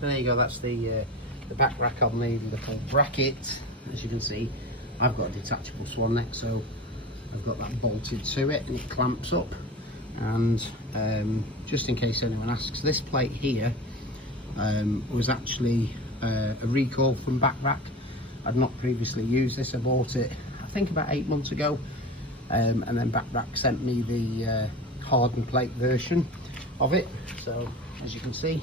So there you go, that's the back rack on the little bracket. As you can see, I've got a detachable swan neck, so I've got that bolted to it and it clamps up. And just in case anyone asks, this plate here was actually a recall from back rack. I'd not previously used this. I bought it I think about 8 months ago, and then back rack sent me the hardened plate version of it. So as you can see,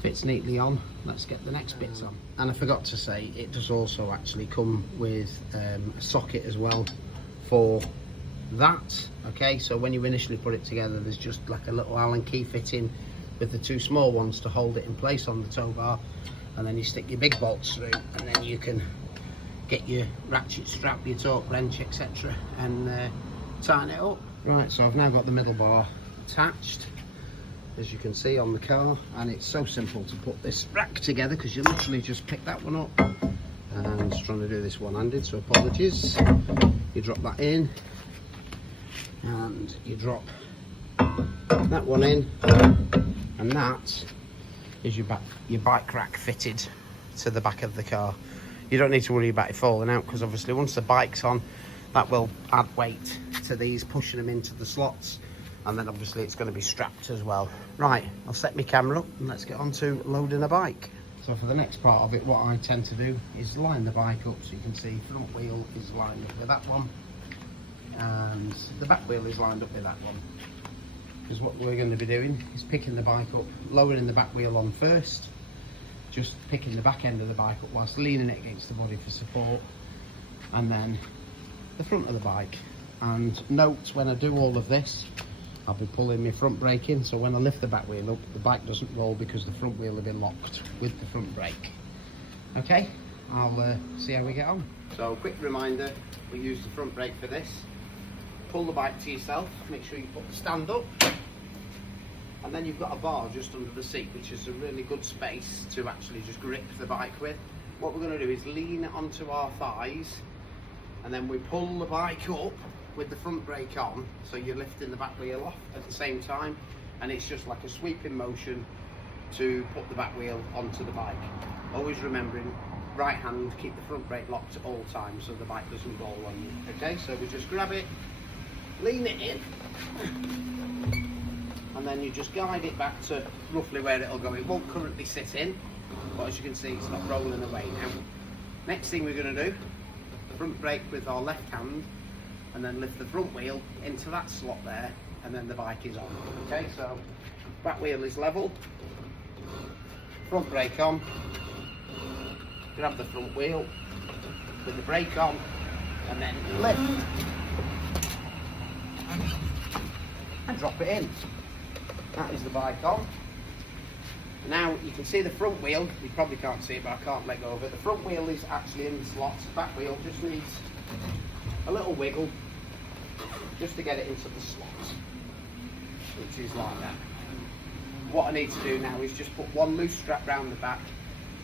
fits neatly on. Let's get the next bits on. And I forgot to say, it does also actually come with a socket as well for that. Okay, so when you initially put it together, there's just like a little Allen key fitting with the two small ones to hold it in place on the tow bar, and then you stick your big bolts through, and then you can get your ratchet strap, your torque wrench, etc., and tighten it up. Right, so I've now got the middle bar attached, as you can see on the car, and it's so simple to put this rack together because you literally just pick that one up. And I'm just trying to do this one-handed, so apologies. You drop that in, and you drop that one in, and that is your bike rack fitted to the back of the car. You don't need to worry about it falling out, because obviously once the bike's on, that will add weight to these, pushing them into the slots, and then obviously it's going to be strapped as well. Right, I'll set my camera up and let's get on to loading a bike. So for the next part of it, what I tend to do is line the bike up, so you can see front wheel is lined up with that one, and the back wheel is lined up with that one. Because what we're going to be doing is picking the bike up, lowering the back wheel on first, just picking the back end of the bike up whilst leaning it against the body for support, and then the front of the bike. And note, when I do all of this, I'll be pulling my front brake in, so when I lift the back wheel up, the bike doesn't roll because the front wheel will be locked with the front brake. Okay, I'll see how we get on. So quick reminder, we use the front brake for this. Pull the bike to yourself, make sure you put the stand up, and then you've got a bar just under the seat, which is a really good space to actually just grip the bike with. What we're going to do is lean it onto our thighs, and then we pull the bike up with the front brake on, so you're lifting the back wheel off at the same time, and it's just like a sweeping motion to put the back wheel onto the bike. Always remembering, right hand, keep the front brake locked at all times so the bike doesn't roll on you. Okay, so we just grab it, lean it in, and then you just guide it back to roughly where it'll go. It won't currently sit in, but as you can see, it's not rolling away now. Next thing we're going to do, front brake with our left hand, and then lift the front wheel into that slot there, and then the bike is on. Okay, so back wheel is level, front brake on, grab the front wheel with the brake on, and then lift and drop it in. That is the bike on. Now you can see the front wheel, you probably can't see it, but I can't let go of it. The front wheel is actually in the slot, the back wheel just needs a little wiggle just to get it into the slot, which is like that. What I need to do now is just put one loose strap round the back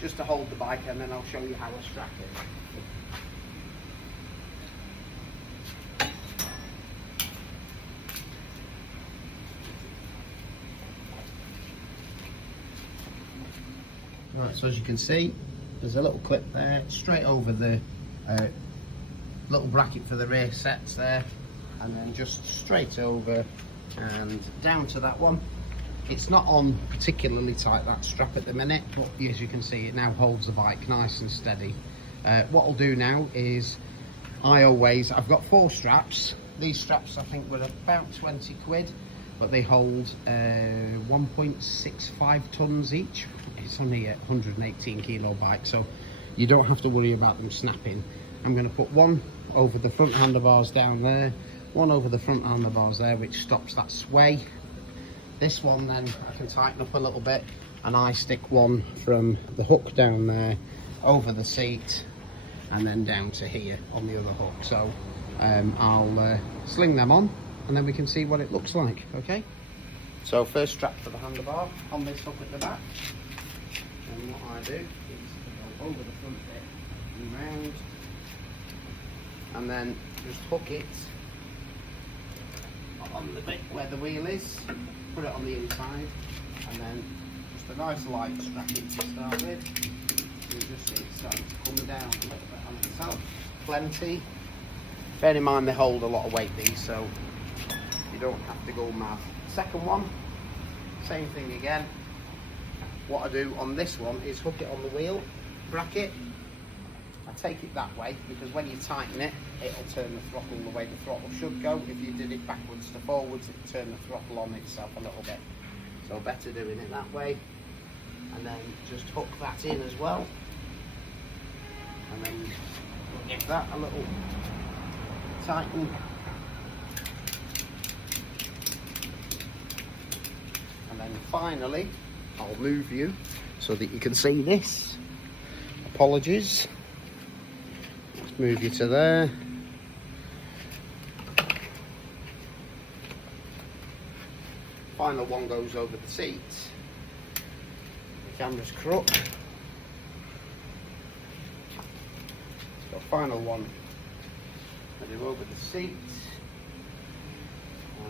just to hold the bike, and then I'll show you how I strap it. Right, so as you can see, there's a little clip there, straight over the little bracket for the rear sets there, and then just straight over and down to that one. It's not on particularly tight, that strap at the minute, but as you can see, it now holds the bike nice and steady. What I'll do now is, I've got 4 straps. These straps I think were about 20 quid, but they hold 1.65 tons each. It's only a 118 kilo bike, so you don't have to worry about them snapping. I'm going to put one over the front handlebars down there, one over the front handlebars there, which stops that sway. This one then I can tighten up a little bit, and I stick one from the hook down there over the seat and then down to here on the other hook. So I'll sling them on, and then we can see what it looks like. Okay, so first strap for the handlebar on this hook at the back, and what I do is go over the front bit and round, and then just hook it on the bit where the wheel is, put it on the inside, and then just just a nice light strapping to start with. You just see it starting to come down a little bit on itself. Plenty. Bear in mind they hold a lot of weight, these, so you don't have to go mad. Second one, same thing again. What I do on this one is hook it on the wheel bracket. I take it that way because when you tighten it, it'll turn the throttle the way the throttle should go. If you did it backwards to forwards, it'll turn the throttle on itself a little bit. So better doing it that way. And then just hook that in as well. And then give that a little tighten. And then finally, I'll move you so that you can see this. Apologies. Let's move you to there. Final one goes over the seat. The camera's crook. So final one I do over the seat.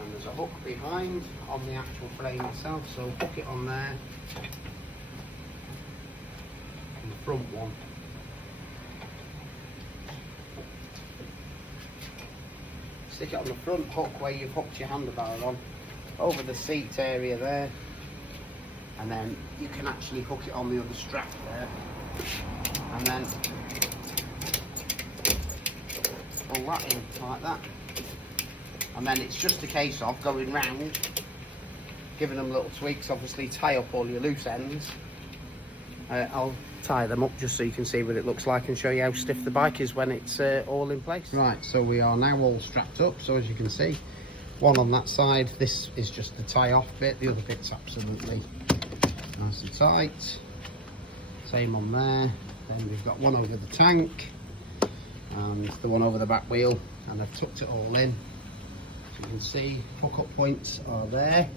And there's a hook behind on the actual frame itself, so hook it on there. And the front one. Stick it on the front hook where you've hooked your handlebar on, over the seat area there, and then you can actually hook it on the other strap there, and then pull that in like that. And then it's just a case of going round, giving them little tweaks, obviously tie up all your loose ends. I'll tie them up just so you can see what it looks like and show you how stiff the bike is when it's all in place. Right, so we are now all strapped up, so as you can see, one on that side, this is just the tie off bit, the other bit's absolutely nice and tight. Same on there. Then we've got one over the tank and the one over the back wheel, and I've tucked it all in. You can see hook-up points are there,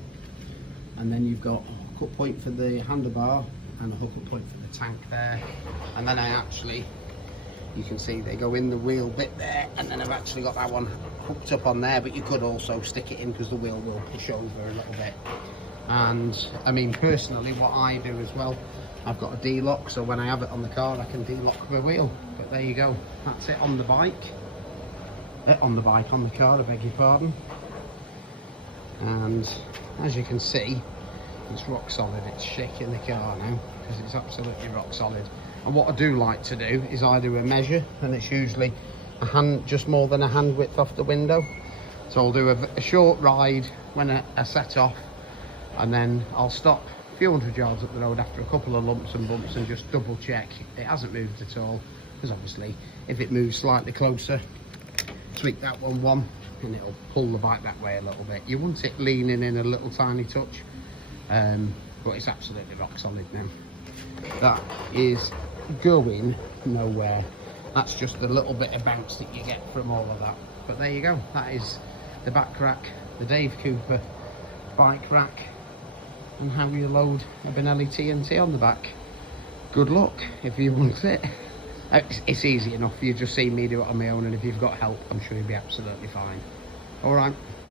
and then you've got a hook-up point for the handlebar and a hook-up point for the tank there, and then you can see they go in the wheel bit there, and then I've actually got that one hooked up on there, but you could also stick it in because the wheel will push over a little bit. And I mean, personally, what I do as well, I've got a D-lock, so when I have it on the car I can D-lock the wheel. But there you go, that's it on the bike. On the car, I beg your pardon. And as you can see, it's rock solid. It's shaking the car now because it's absolutely rock solid. And what I do like to do is I do a measure, and it's usually just more than a hand width off the window. So I'll do a short ride when I set off, and then I'll stop a few hundred yards up the road after a couple of lumps and bumps and just double check it hasn't moved at all, because obviously if it moves slightly closer, tweak that one and it'll pull the bike that way a little bit. You want it leaning in a little tiny touch, but it's absolutely rock solid now. That is going nowhere. That's just the little bit of bounce that you get from all of that. But there you go, that is the back rack, the Dave Cooper bike rack, and how you load a Benelli TNT on the back. Good luck if you want it. It's easy enough. You've just seen me do it on my own, and if you've got help, I'm sure you'll be absolutely fine. All right.